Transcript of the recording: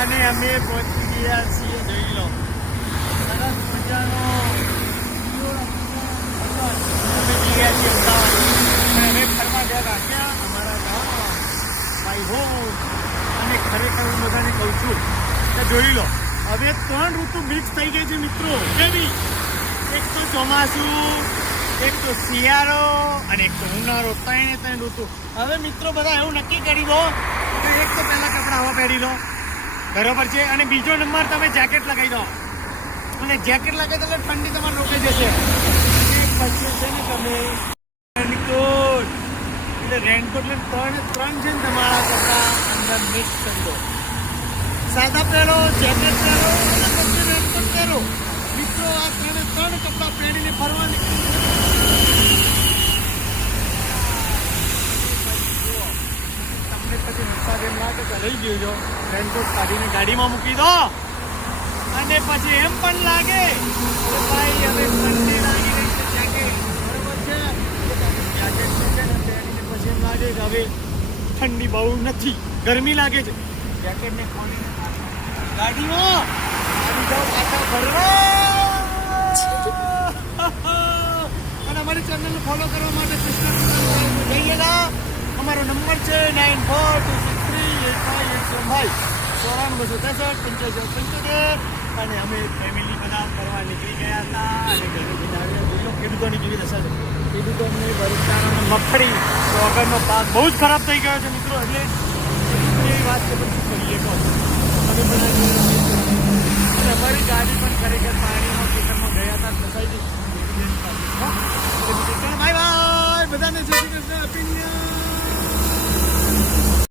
અને અમે પહોંચી ગયા છીએ. જોઈ લો સરસ મજાનો અમે જઈ ગયા છીએ અમદાવાદ. અમે ફરવા ગયા હતા ક્યાં? અમારા ગામ ભાઈ હો. અને ખરેખર હું બધાને કહું છું કે જોઈ લો હવે 3 ઋતુ મિક્સ થઈ ગઈ છે મિત્રો. કેવી? એક તો ચોમાસું, એક તો શિયાળો અને એક તો ઉનાળો. 3 ઋતુ. હવે મિત્રો બધા એવું નક્કી કરી દો કે એક તો પહેલા કપડાં હવા પહેરી લો, બરોબર છે, અને બીજો નંબર તમે જેકેટ લગાવી દો. અને જેકેટ લગાવી દો એટલે ઠંડી તમારે રોકાઈ જશે. અને પછી છે ને તમે રેનકોટ, એટલે રેનકોટ એટલે 3 છે ને તમારા કપડાં અંદર મિક્સ કરી દો. સાદા પહેરો, જેકેટ પહેરો અને પછી રેનકોટ પહેરો. મિત્રો આ 3 કપડાં પહેરીને ફરવાની. તમને પછી હિસાબ એમ લાગે કે લઈ ગયો છો, રેનકોટ કાઢીને ગાડીમાં મૂકી દો. અને પછી એમ પણ લાગે કે ભાઈ હવે ઠંડી લાગી રહી છે, જેકેટ બરોબર છે, જેકેટ છે ને પહેરીને પછી એમ લાગે કે હવે ઠંડી બહુ નથી, ગરમી લાગે છે, જેકેટને ખોલીને ગાડીમાં આવી જાઓ પાછા ફરવા. અને અમારી ચેનલને ફોલો કરવા માટે સબસ્ક્રાઇબ જઈએગા. અમારો નંબર છે 94263895 અને અમે ફેમિલી બધા ફરવા નીકળી ગયા હતા. અને ઘરે જઈને આવ્યા. ખેડૂતોની કેવી દશા છે, ખેડૂતોની બરસારાનો મગફળી તો આગળનો પાક બહુ જ ખરાબ થઈ ગયો છે મિત્રો. એટલે એવી વાત કે પછી કરીએ કહો અમે બધા અમારી ગાડી પણ ખરેખર પાણીમાં ખેતરમાં ગયા હતા, ફસાઈ ગઈ. બાય બાય બધાને જય Shri Krishna. Happy new year.